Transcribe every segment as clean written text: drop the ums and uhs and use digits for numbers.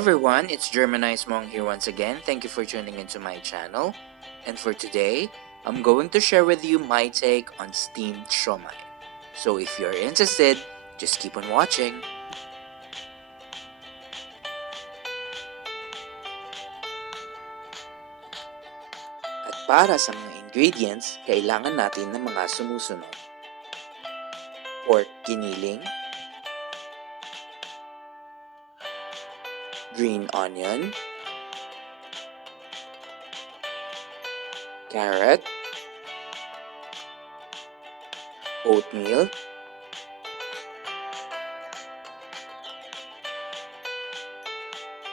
everyone, it's Germanized Mong here once again. Thank you for tuning into my channel. And for today, I'm going to share with you my take on steamed siomai. So if you're interested, just keep on watching. At para sa mga ingredients, kailangan natin ng mga sumusunod. Pork giniling, green onion, carrot, oatmeal,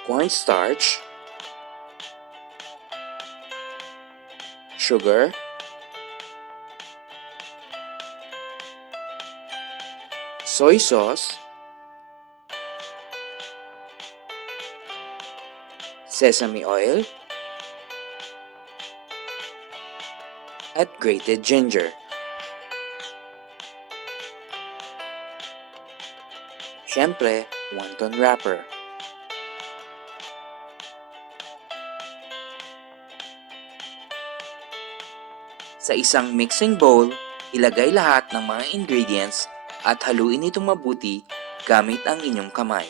corn starch, sugar, soy sauce, sesame oil, at grated ginger. Siyempre, Wanton Wrapper. Sa isang mixing bowl, ilagay lahat ng mga ingredients at haluin itong mabuti gamit ang inyong kamay.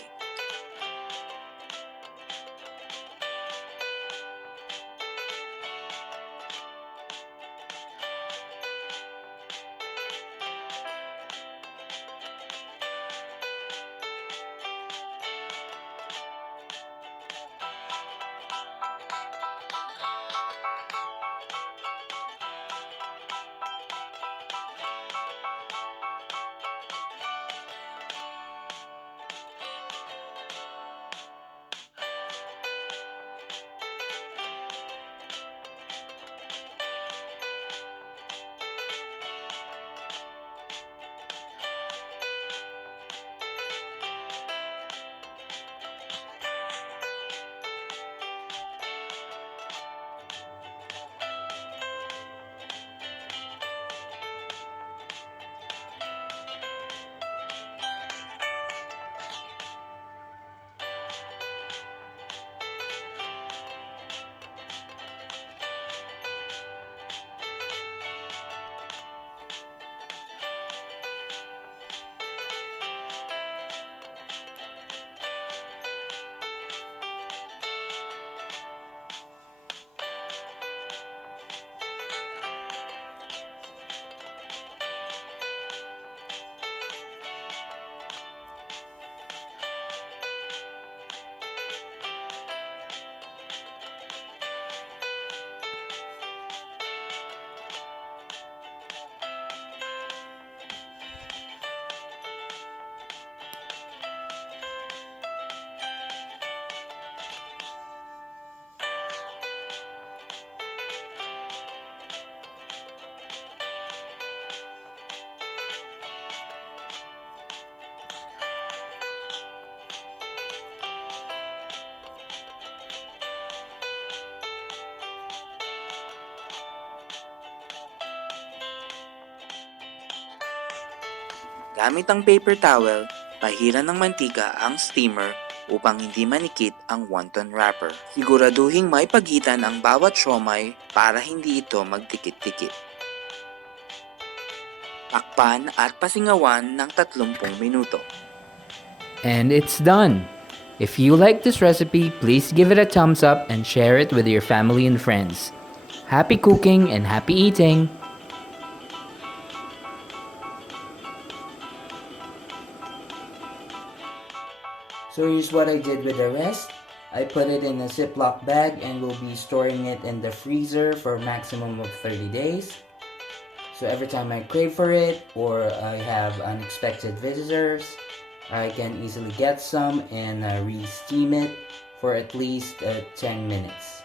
Gamit ang paper towel, pahiran ng mantika ang steamer upang hindi manikit ang wonton wrapper. Siguraduhin may pagitan ang bawat siomai para hindi ito magdikit-dikit. Takpan at pasingawan ng 30 minuto. And it's done! If you like this recipe, please give it a thumbs up and share it with your family and friends. Happy cooking and happy eating! So here's what I did with the rest. I put it in a Ziploc bag and will be storing it in the freezer for a maximum of 30 days. So every time I crave for it or I have unexpected visitors, I can easily get some and re-steam it for at least 10 minutes.